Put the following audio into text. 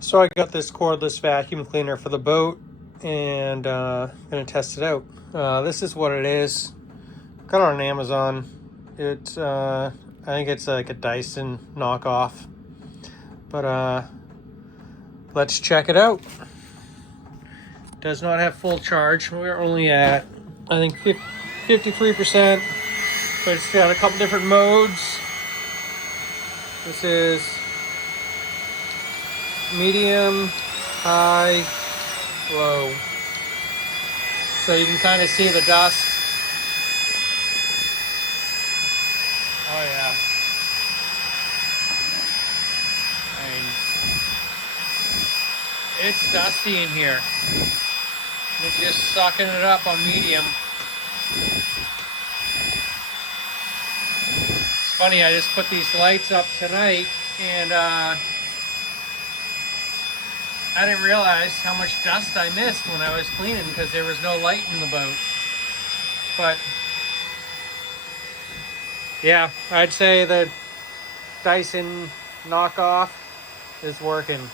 So I got this cordless vacuum cleaner for the boat, and gonna test it out. This is what it is. Got it on Amazon. I think it's like a Dyson knockoff, but let's check it out. Does not have full charge. We're only at, I think, 53%, but it's got a couple different modes. This is medium, high, low. So you can kind of see the dust. Oh yeah. I mean, it's dusty in here. It's just sucking it up on medium. It's funny, I just put these lights up tonight, and I didn't realize how much dust I missed when I was cleaning because there was no light in the boat. But yeah, I'd say the Dyson knockoff is working.